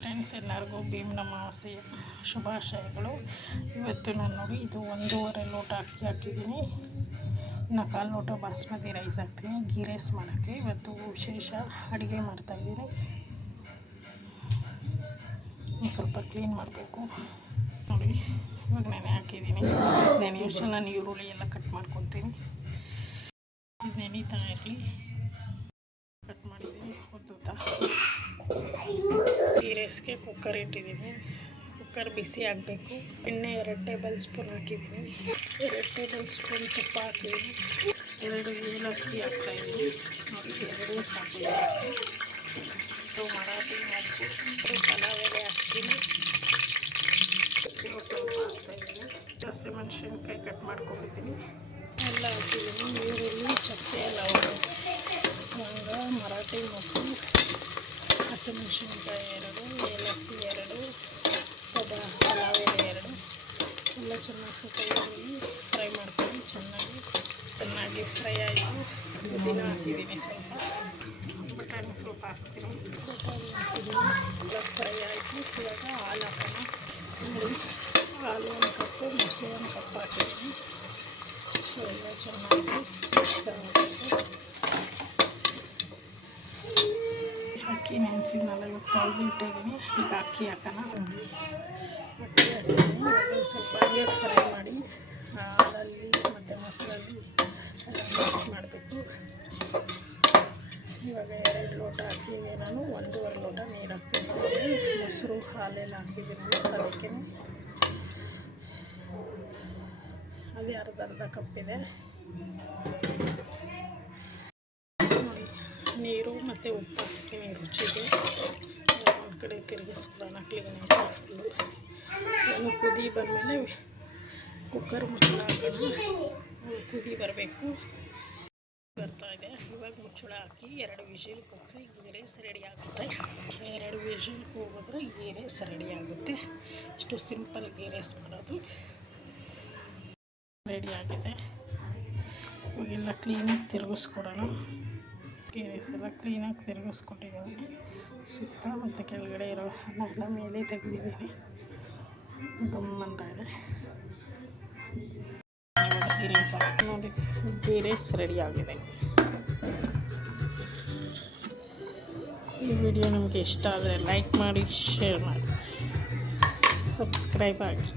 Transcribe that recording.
Friends, ಎಲ್ಲರಿಗೂ ಭೀಮನ ಅಮಾವಾಸ್ಯೆಯ ಶುಭಾಶಯಗಳು. ಇವತ್ತು ನಾನು ನೋಡಿ ಇದು 1.5 ಲೋಟ ಅಕ್ಕಿ ಹಾಕಿದ್ದೀನಿ. ಇನ್ನು 1/4 ಲೋಟ ಬಾಸ್ಮತಿ ರೈಸ್ ಹಾಕ್ತೀನಿ ಗೀ ರೈಸ್ ಮಾಡೋಕ್ಕೆ. ಇವತ್ತು ವಿಶೇಷ ಅಡುಗೆ ಮಾಡ್ತಾಯಿದ್ದೀನಿ. ಸ್ವಲ್ಪ ಕ್ಲೀನ್ ಮಾಡಬೇಕು ನೋಡಿ. ಇವಾಗ ನೆನೆ ಹಾಕಿದ್ದೀನಿ. ನೆನೆ ಅಷ್ಟು ನಾನು ಈರುಳ್ಳಿ ಎಲ್ಲ ಕಟ್ ಮಾಡ್ಕೊತೀನಿ. ಇದು ನೆನೀತಾ ಇರಲಿ. ಕಟ್ ಮಾಡಿದ್ದೀನಿ ಉದ್ದುತ್ತಾ. ಈ ರೈಸ್ಗೆ ಕುಕ್ಕರ್ ಇಟ್ಟಿದ್ದೀನಿ. ಕುಕ್ಕರ್ ಬಿಸಿ ಆಗಬೇಕು. ಎಣ್ಣೆ 2 ಟೇಬಲ್ ಸ್ಪೂನ್ ಹಾಕಿದ್ದೀನಿ. 2 ಟೇಬಲ್ ಸ್ಪೂನ್ ತುಪ್ಪ ಹಾಕಿದ್ದೀನಿ. 2 ಏಲಕ್ಕಿ ಹಾಕ್ತಾಯಿದ್ದೀನಿ ನೋಡಿ. 2 ಸಾಕು. ಮರಾಠಿ ಹಾಕಿ ಪಲಾವ್ ಎಲೆ ಹಾಕ್ತೀನಿ. ಸ್ವಲ್ಪ ಹಾಕ್ತಾಯಿದ್ದೀನಿ. ಹಸಿಮೆಣಸಿನ್ಕಾಯಿ ಕಟ್ ಮಾಡ್ಕೊಂಡಿದ್ದೀನಿ ಎಲ್ಲ ಹಾಕಿದ್ದೀನಿ. ಈರುಳ್ಳಿ, ಚಕ್ಕೆ, ಲವಂಗ, ಮರಾಠಿ ಮೊಗ್ಗು, ಹಸಿಮೆಣಸಿನ್ಕಾಯಿ 2, ಏಲಕ್ಕಿ 2, ಪಲಾವ್ ಎಲೆ 2 ಎಲ್ಲ ಚೆನ್ನಾಗಿ ಸ್ವಲ್ಪ ಈರುಳ್ಳಿ ಫ್ರೈ ಮಾಡ್ತೀನಿ. ಚೆನ್ನಾಗಿ ಫ್ರೈ ಆಯಿತು. ಪುದೀನ ಹಾಕಿದ್ದೀನಿ. ಸ್ವಲ್ಪ ಬಟಾಣಿ ಸ್ವಲ್ಪ ಹಾಕ್ತೀನಿ. ಎಲ್ಲ ಫ್ರೈ ಆಯಿತು. ಇವಾಗ ಹಾಲು ಹಾಕೋಣ. ಹಾಲು 1 ಕಪ್ಪು, ಮೊಸರು 1 ಕಪ್ ಹಾಕಿದ್ದೀನಿ. ಸೊ ಎಲ್ಲ ಚೆನ್ನಾಗಿ ಮಿಕ್ಸ್ ಆಗಬೇಕು. ಅಕ್ಕಿ ನೆನೆಸಿದ್ನಲ್ಲ, ಇವಾಗ ತೊಳೆದಿಟ್ಟಿದ್ದೀನಿ. ಈಗ ಅಕ್ಕಿ ಹಾಕೋಣ. ಅಕ್ಕಿ ಹಾಕಿದ್ದೀನಿ. ಸ್ವಲ್ಪ ಹಂಗೆ ಫ್ರೈ ಮಾಡಿ ಹಾಲಲ್ಲಿ ಮತ್ತು ಮೊಸರಲ್ಲಿ ಎಲ್ಲ ಮಿಕ್ಸ್ ಮಾಡಬೇಕು. ಇವಾಗ 2 ಲೋಟ ಅಕ್ಕಿಗೆ ನಾನು 1.5 ಲೋಟ ನೀರು ಹಾಕ್ತೀನಿ. ಮೊಸರು ಹಾಲೆಲ್ಲ ಹಾಕಿದ್ದೀನಿ. ಅದಕ್ಕೆ ಅದೇ ಅರ್ಧ ಕಪ್ಪಿದೆ ನೋಡಿ. ನೀರು ಮತ್ತು ಉಪ್ಪು ಹಾಕ್ತೀನಿ ರುಚಿಗೆ. ಒಂದು ಕಡೆ ತಿರುಗಿಸ್ಬಿಡೋಣ ಕ್ಲೀನಾಗಿ ಫುಲ್ಲು. ನಾನು ಕುದಿ ಬಂದಮೇಲೆ ಕುಕ್ಕರ್ ಮುಚ್ಚಳ ಹಾಕೋಣ. ಕುದಿ ಬರಬೇಕು. ಬರ್ತಾಯಿದೆ. ಇವಾಗ ಮುಚ್ಚಳ ಹಾಕಿ 2 ವಿಷಲ್ ಕೂಗಿಸಿ ಗೀ ರೈಸ್ ರೆಡಿ ಆಗುತ್ತೆ. 2 ವಿಷಲ್ ಕೂಗಿದ್ರೆ ಗೀ ರೈಸ್ ರೆಡಿ ಆಗುತ್ತೆ. ಇಷ್ಟು ಸಿಂಪಲ್ ಗೀ ರೈಸ್ ಮಾಡೋದು. ರೆಡಿ ಆಗಿದೆ. ಇವಾಗೆಲ್ಲ ಕ್ಲೀನಾಗಿ ತಿರುಗಿಸ್ಕೊಡೋಣ. ಗೀ ರೈಸ್ ಎಲ್ಲ ಕ್ಲೀನಾಗಿ ತಿರುಗಿಸ್ಕೊಟ್ಟಿದ್ದೀನಿ. ಸುತ್ತ ಮತ್ತು ಕೆಳಗಡೆ ಇರೋ ಎಲ್ಲ ಮೇಲೆ ತೆಗೆದಿದ್ದೀನಿ. ಗಮ್ಮಂತ ಇದೆ. ಗೀ ರೈಸ್ ನೋಡಿ. ಗೀ ರೈಸ್ ರೆಡಿ ಆಗಿದೆ. ಈ ವಿಡಿಯೋ ನಿಮಗೆ ಇಷ್ಟ ಆದರೆ ಲೈಕ್ ಮಾಡಿ, ಶೇರ್ ಮಾಡಿ, ಸಬ್ಸ್ಕ್ರೈಬ್ ಆಗಿ.